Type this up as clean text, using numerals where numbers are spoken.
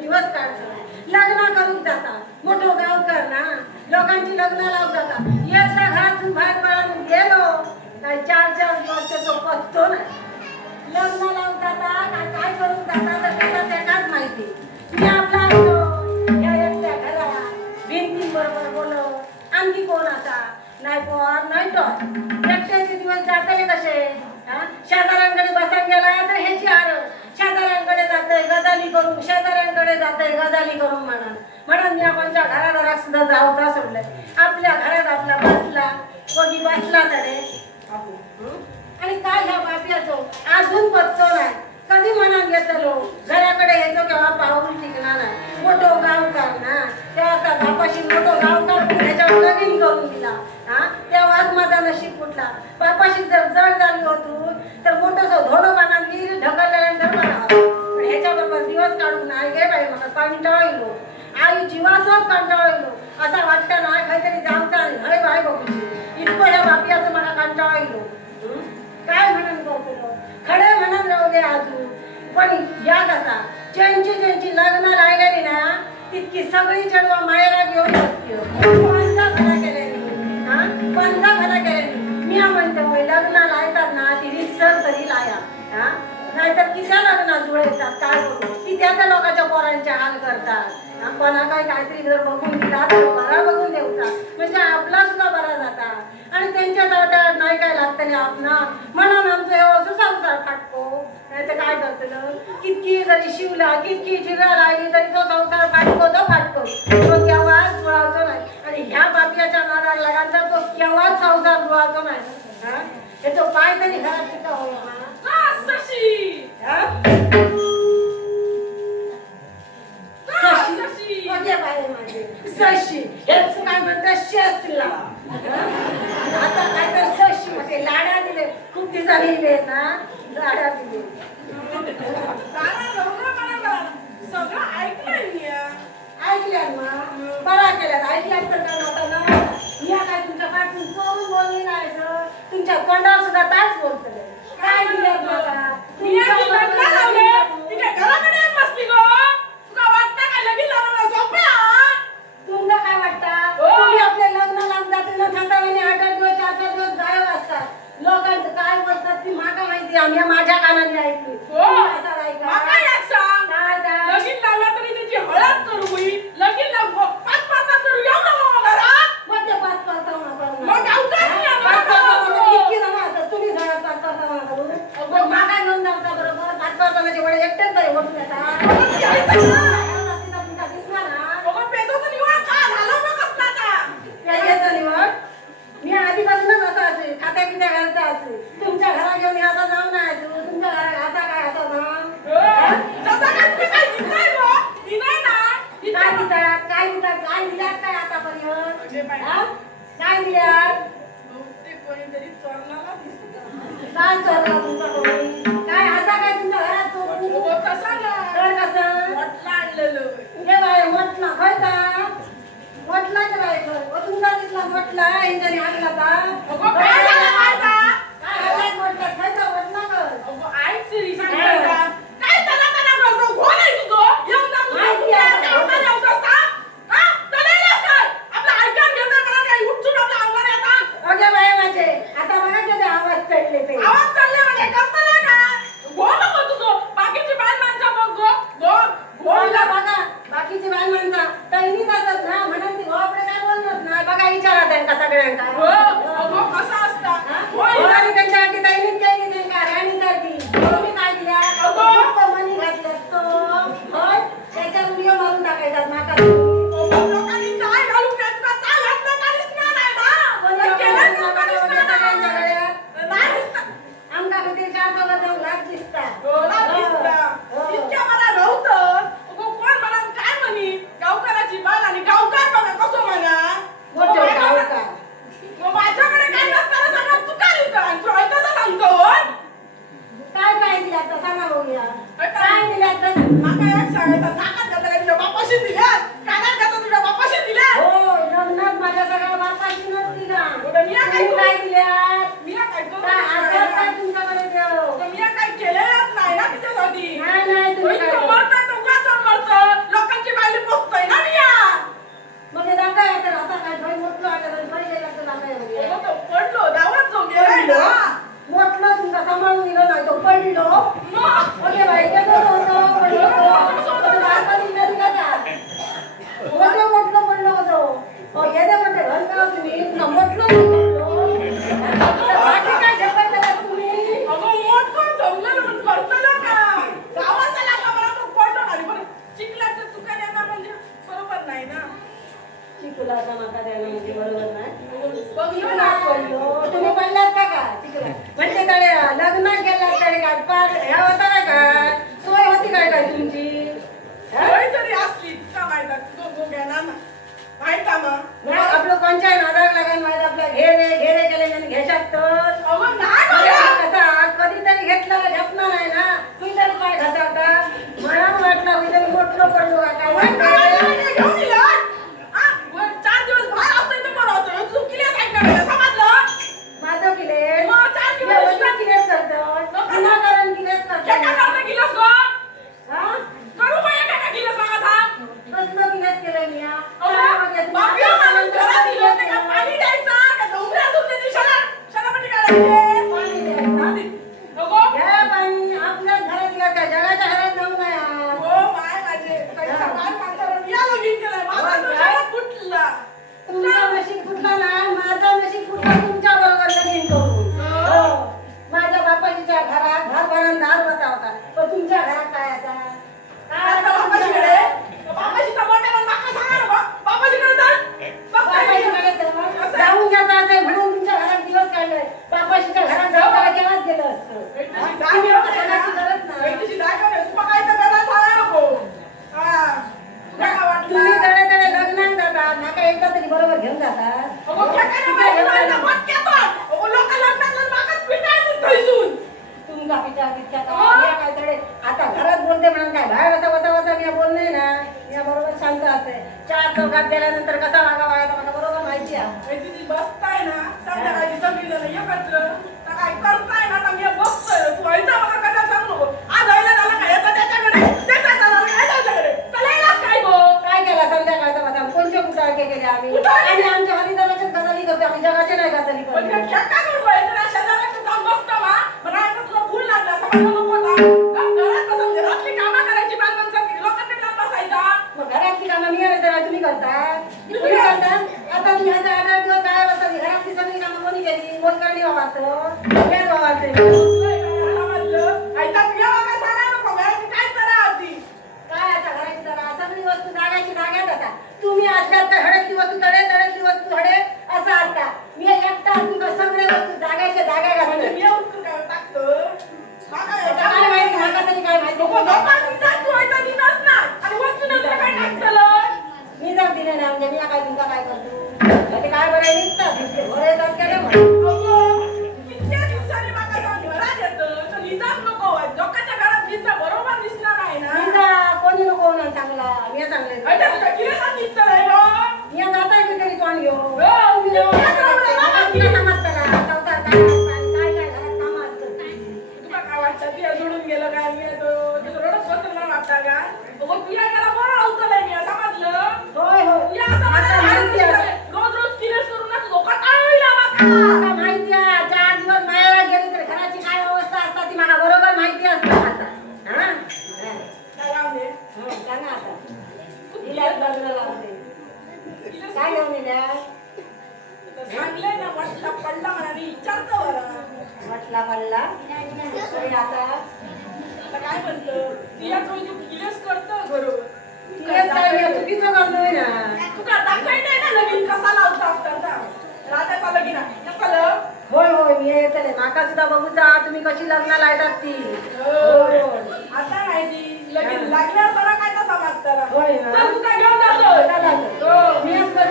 दिवस काढतात, लग्न करून जातात, मोठं गाव करणार, लोकांची लग्न लावून जातात. एकदा घरातून बाहेर पडून गेलो काय 4-4 दिवस त्याचा पत्तो नाही. लग्न लावून जातात काय करून जातात तर त्याला त्यालाच माहिती. मी आपला असतो या एकट्या घरात भिंतींबरोबर बोलत आणखी कोण असा नाही पोर नाही टॉर एकट्याचे दिवस जातले कसे. शेजाऱ्यांकडे बसा गेला तर ह्याची आर शेजाऱ्यांकडे जाते गजाली करून, शेजाऱ्यांकडे जाते गजाली करून म्हणून मी आपणच्या घराघरात सुद्धा जाऊचा सोडलंय. आपल्या घरात आपला बसला कोणी बसला तरी आणि काय ह्या बाप्याचो अजून पत्तो नाही. कधी मनात घेतलो घराकडे येतो केव्हा पाऊल टिकणार नाही. मोठो गाव ना तेव्हा आता बापाशी मोठो गाव काढून ह्याच्यावर लगीन करून दिला. तेव्हाच माझा नशीब फुटला. बापाशी जर जड झाली होतो तर मोठं धोडं पाण्यात विहीर ढकलल्यानंतर मला पण ह्याच्याबरोबर दिवस काढून नाही गे बाई मला कंटाळलो. आई जीवाचाच कंटाळलो असा वाटतं ना काहीतरी जामता नाही हय बाय बघूची इतकं ह्या बापियाचं मला कंटाळलो. काय म्हणून करतो खडे म्हणून राहू दे अजून पण या कसा ज्यांची लग्न राहिलेली ना तितकी सगळी चढवा मायेला घेऊन बसते. पंचा भला केल्याने पंचा भला केल्याने मी म्हणतो लग्नाला येतात ना ती रिसर तरी लाया नाहीतर कित्या लग्नात जुळतात काय करू की त्या लोकांच्या पोरांचे हाल करतात. कोणा काहीतरी जर बघून दिला तर बरा बघून देऊचा म्हणजे आपला सुद्धा बरा जाता आणि त्यांच्या तोट्यात नाही काय लागतं आपणा म्हणून आमचं असं संसार फाटको. नाही तर काय करतलं कितकी जरी शिवला कितकी चिरा लागली तरी तो संसार फाटको तो फाटको तो केव्हाच जुळावतो नाही. आणि ह्या बापियाच्या नादाला लागांचा तो केव्हाच संसार जुळावतो नाही. याचं पाय तरी घरात टिका होईल सशी हेच काय म्हणतात शसला आता काय तर सशी म्हणजे लाडा दिले खूप दिवसांनी ना लाडा दिले सगळं ऐकल्या मग बरा केल्यात ऐकल्यात तर काय नव्हतं ना. मी काय तुमच्या पाठून चोरून बोलली नाही तुमच्या तोंडावर सुद्धा तास बोलतले काय दिल्या मला तुमला काय वाटतं तुम्ही आपल्या लग्न लावून जाते न सांगता 8-8 दिवस 4-4 दिवस गायब असतात. लोकांचं काय बोलतात ती माका माहिती आम्ही माझ्या कानाने ऐकली. एकटेच बरे ओढून मी आधीपासूनच असं असेल खात्या पित्या घरचा असेल तुमच्या घरा घेऊन आता जाऊ नाही तुमच्या घरा आता काय आता काय दिल्यात काय आतापर्यंत काय दिल्यात काय चोरला तुमच्याकडून काय असा काय तुमच्या घरात तर कसं हे बाय म्हटला होय का म्हटला की बाय तुमचा दिसला म्हटला यांच्यानी आणला बाकीची बाय माणसा तैनीच असत ना म्हणून ती आपले काय बोलत ना बघा विचारा त्यांना सगळ्यांना त्यांच्या हाती तैनीच केली त्यांना राणीसारखी तुम्ही काय दिल्या मनी घातल्या तो त्याच्या उडिओ मारून टाकायच्यात माका आमका किती 4 लाख दिसतात गावकराची बाल आणि गावकार बघा कसं म्हणा माझ्याकडे काय नसताना सगळं तुका कसं सांगतो काय दिल्या तर सांगा बघूया काय दिल्या तर माका एक सांगायचं नाकात घातल्या तुझ्या बापाशी दिल्या कानात घातल्या तुझ्या बापाशी दिल्या हो लग्नात माझ्या सगळ्या बापाशीनच दिला काय दिल्या मी काय करू असं काय तुमच्याकडे देव मी काय केलेलंच नाही ना तिच्यासाठी नाही तुम्ही मरतं तो का मरतं हे काय पार ह्या होता काय काय सोय होती काय काय तुमची हा? होय तरी असली का माहिती तू गोग्या ना माहित मग नाही, आपलं कोणच्याही नादाला लागायला माहित आपल्या घेरे केले आणि घेशात तर अहो नाही कसा कधीतरी घेतला घेतला नाही ना तुम्ही तरी काय घासावता मला वाटलं मी तरी मोठं पडलो का काय वाटलं? घेऊन दिला 4 दिवस बाहेर असतोय तर बरं होतं तू किती सांगितलं समजलं माझं किले मग 4 दिवस किलेच करतो विनाकारण किलेच काय करतो करणार किलोस गो हा करू पाहिजे काय किलोस मागा सांग कसलं किलेच केलं मी हा? बापरे माणूस घरात दिलं ते का पाणी द्यायचं का डोंगरा तुमच्या दिवसाला शराबटी करायची पाणी द्यायचं. नको घ्या पाणी आपल्याच घरात घ्यायचं जगाच्या घरात जाऊ नये हो माय माझे काही सकाळ माणसाला या लगीन केलंय माझा दिवसाला फुटला तुमचं नशीब फुटलं ना माझं नशीब फुटलं तुमच्या बरोबर लगीन करून हो माझ्या बापाजीच्या घरात घरभरण दार होता होता पण तुमच्या घरात काय आता काय आता आता बापाशीकडे तुमच्या बापाशी तर मोठ्या पण माका सांगा ना बापाशीकडे बापाजीकडे असं जाऊन जाता असे म्हणून तुमच्या घरात दिवस काढले बापाशीच्या घरात जाऊन केव्हाच गेलं असतं हा? तुम्ही एवढं सांगायची गरज नाही. तुम्ही तडे तडे लग्नात जाता माका एकदा तरी बरोबर घेऊन जातात तुमका पिता तितक्या या काय तडे आता घरात बोलते म्हणून काय बाहेर वता वता वता मी बोलणे ना या बरोबर शांत असते 4 चौकात गेल्यानंतर कसा वागावा आहे मला बरोबर माहिती आहे काय केला संध्याकाळचा माझा कोणते कुटाळके केले आम्ही आणि आमच्या हरिदाराच्या गजाली करतो आम्ही जगाचे नाही गजाली करतो मग घरातली कामं मी आणि जरा तुम्ही करता तुम्ही करता आता तुम्ही आता 8 दिवस काय बसता घरातली सगळी कामं कोणी केली मोलकरणी वावरतो हेच वावरते काय आता घराची जरा सगळी वस्तू जागायची जाग्यात आता तुम्ही असल्यात तर हडकली वस्तू तडे तडकली वस्तू हडे असं असता मी एकटा तुला सगळे वस्तू जागायच्या जागा घालतो काय माहिती माका तरी काय माहिती मी जाऊ दिले ना म्हणजे मी काय तुमका काय करतो ते काय बरं निघतात नुसते घोडे येतात का नाही कोणी नको म्हणून चांगला मी चांगले मी जाता की तरी कोण घेऊ समजताना चौथा काय काय घरात कामं असतं जोडून गेलं काय मी रडत बसून मला वाटता का पिया गेला बरं नव्हतं मी समजलं होय हो या असं आता माहिती आहे. रोज रोज किलेस करून ना धोका टाळला आता माहिती आहे 4 दिवस मायाला गेले तर घराची काय अवस्था असतात ती मला बरोबर माहिती असतं आता हा काय लावले सांगा आता तिलाच लग्न लावते काय घेऊन येल्या सांगले ना म्हटलं पडला मला मी विचारतो बरं म्हटला पडला तरी आता काय म्हणतो तिला तू किलेस करतो बरोबर तिलाच काय नाही, चुकीचं करतोय ना तू का दाखवायचं ना लगीन कसा लावता असता राजाचा लगीन कसं होय होय मी येते माका सुद्धा बघूचा तुम्ही कशी लग्न लायतात ती आता माहिती लगीन लागल्यावर बरं काय तसा मागताना होय ना तू काय घेऊन जातो मी असं